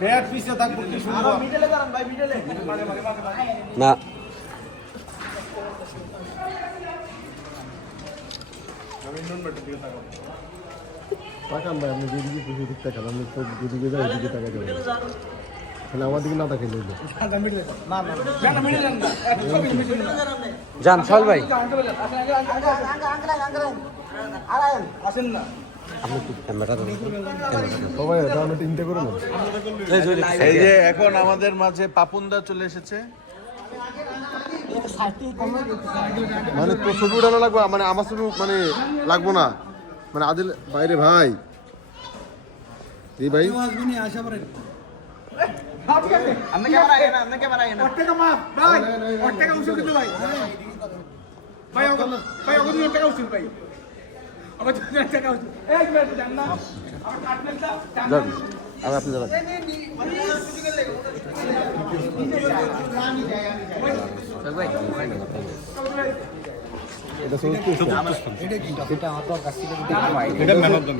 bat পিছে থাকবো কি শুনবো মিডলে দাঁড়ান ভাই মিডলে না আমি নন ব্যাট দিকে তাকাবো তাকান ভাই আপনি যেদিকে খুশি দিক তাকান আপনি তো যেদিকে যায় ওইদিকে তাকা যাবেন তাহলে আমার দিকে না তাকাই লইলো মিডলে না না ব্যাট মিডলে যান না যান সল ভাই আসেন না আপনি একটু ক্যামেরা সবাই এটা আমরা তিনটে করে নেব এই যে এখন আমাদের মাঝে পাপুনদা চলে এসেছে মানে তোর ছবি উঠানো লাগবে মানে আমার ছবি মানে লাগবো না মানে আদিল বাইরে ভাই এই ভাই আপনি ক্যামেরা আগে না আপনি ক্যামেরা আগে না টাকা মাফ ভাই টাকা উসুল দিতে ভাই ভাই ওকে দিন টাকা উসুল ভাই ওকে দিন টাকা উসুল এই ব্যাট জান না আমার কাটলেটা যান আর আপনি যাবেন এটা ছবি এটা ম্যান অফ দ্য